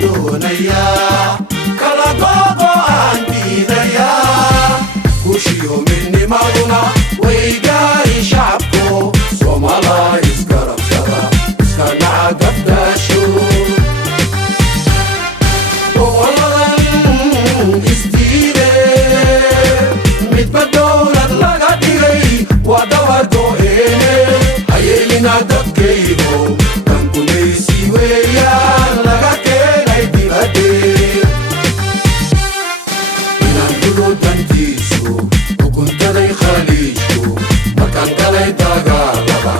diidayaa kala gogo aan diidayaa kushiyo midnimaduna way gaari shacabku Soomaaliya isgarabsada iska naca gabdhaashu goboladan isdiide midba dowlad laga dhigay waa dabar go'eene hayeelina dadkaygo kan gumaysi weeyaan laga keenay dibadee inaan gudo dantiisu ukuntaday khaliijku markaan galay dagaalada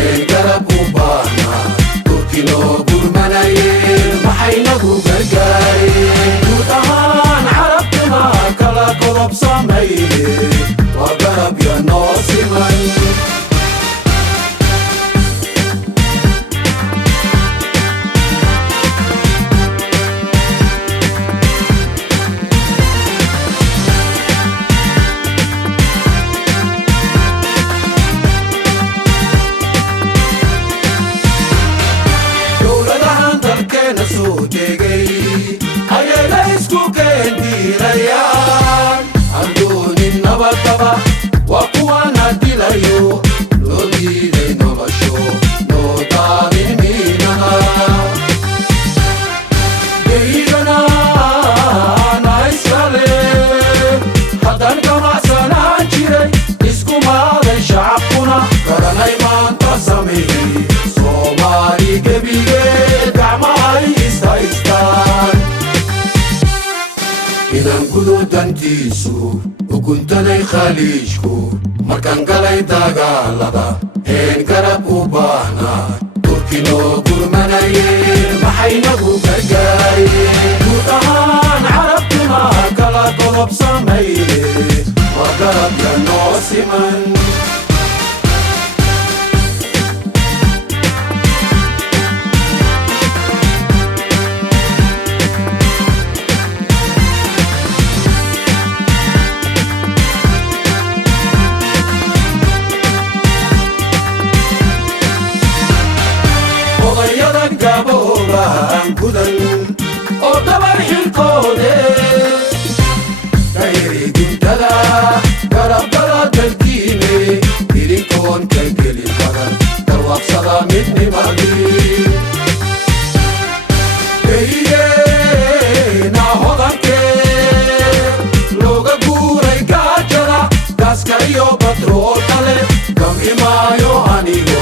een garab u baahna turkinoo gurmanayeen maxay nagu gargaareen guud ahaan carabtuna kala godob samayne waa garab ya noo siman diidayaan adoonin nabadaba waa kuwana dilayo loo diiday nolosho loo daadin miinaha geygana na iskale haddaan gamacsanaan jiray isku maaday shacabkuna garanay maanta sameeyey Soomaali gebigeed gacmahay istaystaan inaan gudo dantiisu ukuntaday khaliijku markaan galay dagaalada een garab u baahna turkinoo gurmanayeen maxay nagu gargaareen guud ahaan carabtuna kala godob samayne waa garab ya noo siman odayada gabooba aan gudan oo dabar xilkoode dayri guntada garabgala dalkiine idinkoon ka gelin badan garwaqsada midnimadii geygeena hodankee looga guuray gaajada gaaska iyo batroolka leh gam imaayo anigo